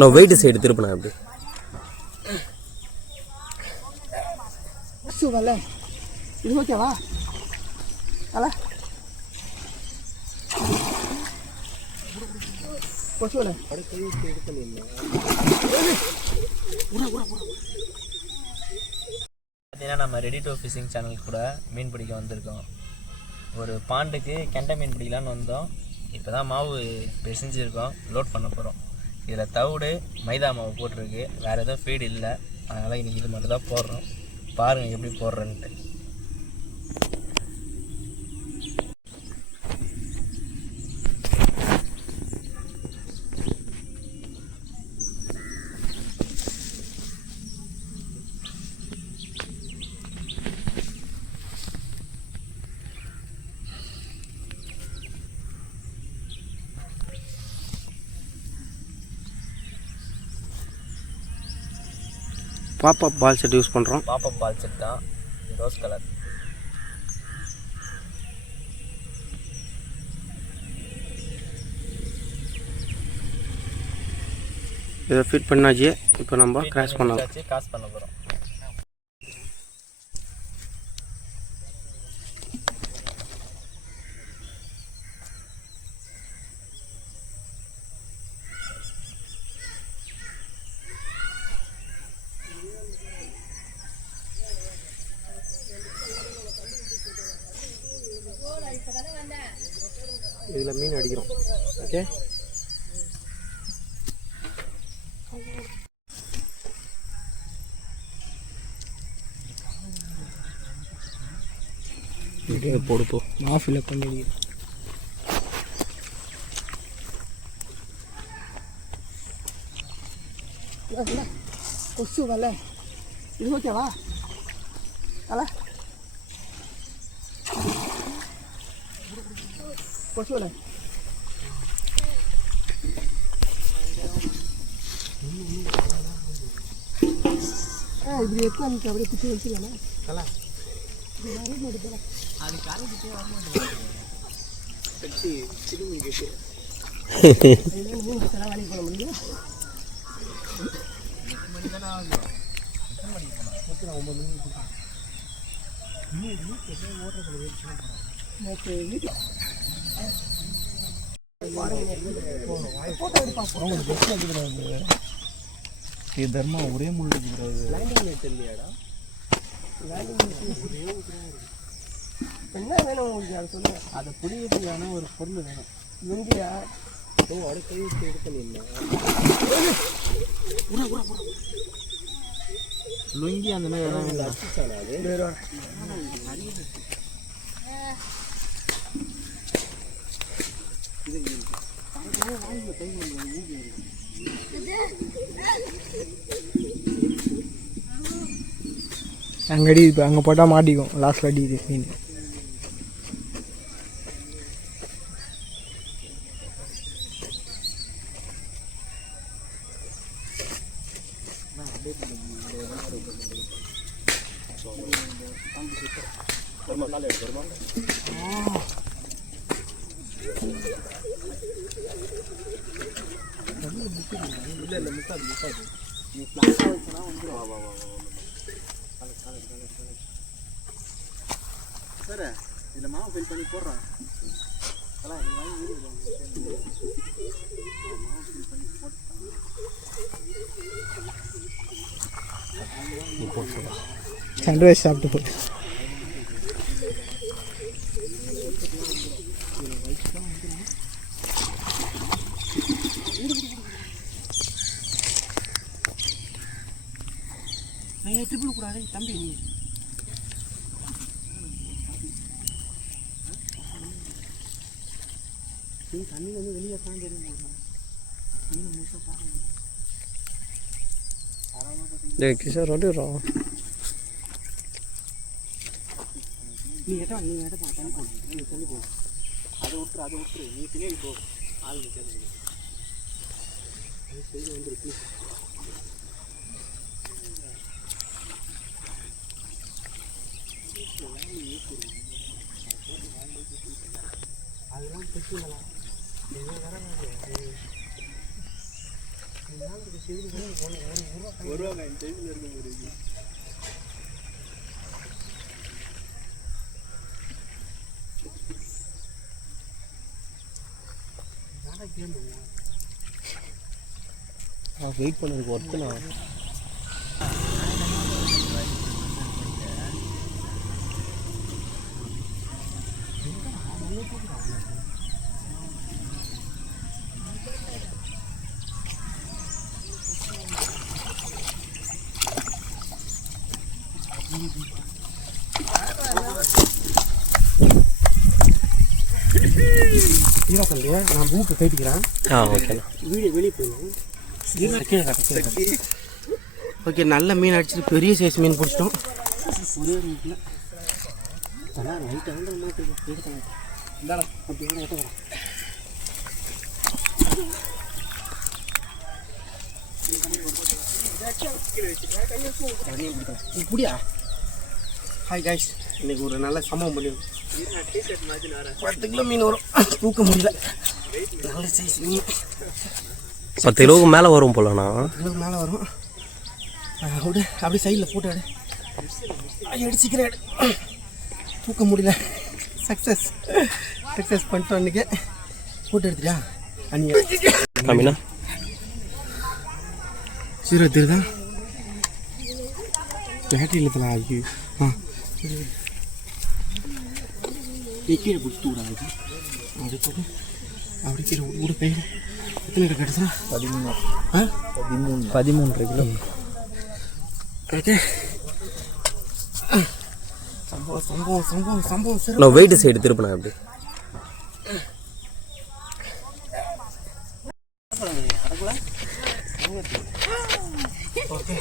நான் wait side திருப்பினேன் அப்படி இது ஓகேவா அல கொசுவல பார்த்தீங்கன்னா நம்ம ரெடி டு ஃபிஷிங் சேனல் கூட மீன் பிடிக்க வந்திருக்கோம். ஒரு பாண்டுக்கு கெண்டை மீன் பிடிக்கலான்னு வந்தோம். இப்போ தான் மாவு பிசைஞ்சிருக்கோம், லோட் பண்ண போகிறோம். இதில் தவிடு மைதா மாவு போட்டிருக்கு, வேறு எதுவும் ஃபீடு இல்லை. அதனால் இன்றைக்கி இது மட்டும் தான் போடுறோம். பாருங்கள் எப்படி போடுறேன்ட்டு. பாப்பப் பால் செட் யூஸ் பண்ணுறோம். பாப்பப் பால் செட் தான், ரோஸ் கலர். இதை ஃபிட் பண்ணாச்சு. இப்போ நம்ம கிராஸ் பண்ணலாம். கிராஸ் பண்ண போகிறோம். இதில் மீன் அடிக்கிறோம். ஓகே, போடுப்போ மாஃபில் பண்ணி கொசு வல இது ஓகேவா அல கொசுவல இப்படி எடுத்து அன்றைக்கி அப்படியே பிடிச்சி வச்சுக்கலாமா கலா இது வர மாட்டேன். அது காரைக்கிட்டே வர மாட்டேங்குது. கட்டி சிறுமி கேட்டு மூணு பசங்க வேலைக்கு போக முடியும். 8 மணி தானே ஆகுது. எத்தனை மணிக்கு போனால் 9 மணிக்கு போகிறேன். தர்மா ஒரே முள் இல்லையாடா என்ன வேணும் உங்களுக்கு அதை சொல்லுங்க. அதை புரியறதுக்கான ஒரு பொருள் வேணும். லுங்கியா அடுக்கை எடுக்கல லுங்கி அந்த மாதிரி எதாவது அடிச்சாலே அது வேற நிறைய அங்கே அடி இப்போ அங்கே போட்டால் மாட்டிக்கும். லாஸ்ட்டில் அடிக்குது மீன். இல்லை முக்காது நீ பிளாஸ்டாக வச்சுனா வந்துடும். சார் இதில் மாவு ஃபில் பண்ணி போடுறேன். அதான் நீ வாங்கி மாவு ஃபில் பண்ணி போட்டு சன்ரைஸ் சாப்பிட்டு போட்டு திருப்பி கூடாது தம்பி. நீ தண்ணி வந்து வெளியே தான் தெரியும் மீன் முழுசாக பாருங்க. கிஷோர் ஓடிடுறோம். நீ எட்டா தண்ணி போடு. நீ தண்ணி போடு. அதை விட்டுரு நீ பின்னாடி போ. ஆள் நிற்காது. அது செய்து வந்துருக்கு. அதெல்லாம் பிடிச்சிக்கலாம். வெயிட் பண்ணதுக்கு ஒர்த்துண்ணா. ஈரா சொல்லியா நான் பூக்கு கைட்டிக்கிறேன். ஓகேண்ணா. வீடியோ வெளியே போயிடும். ஓகே, நல்ல மீன் அடிச்சுட்டு பெரிய சைஸ் மீன் பிடிச்சிட்டோம். ஒரே ஒரு வீட்டில் அதான் நைட்டு வந்து எடுத்தாங்க. இந்தாடா அப்படியே எட்ட வரேன். இப்படியா? ஹாய் காய்ஸ், இன்னைக்கு ஒரு நல்ல சம்பவம் பண்ணிடுவோம். 10 கிலோ மீன் வரும், தூக்க முடியல. நல்ல சைஸ் மீன் 10 கிலோவுக்கு மேலே வரும் போலண்ணா. 10 கிலோவுக்கு மேலே வரும். விடு, அப்படியே சைடில் போட்டு எடு. அடிச்சுக்கிறேன் எடு. தூக்க முடியல. சக்ஸஸ் பண்ணிட்டோம் அன்றைக்கி. போட்டு எடுத்துட்டியா? காமினா சீரோ தெரியுதா? பேட்டரியில் தலா ஆகி கீழே பிடிச்சி விடாது. அப்படி போட்டு அப்படி கீழே விடு. பையன் எத்தனை கிலோ கிடச்சா? 13 கிலோ. ஓகே, சம்பவம் சரி. நான் வெயிட் சைடு திருப்பினேன் அப்படி. ஓகே,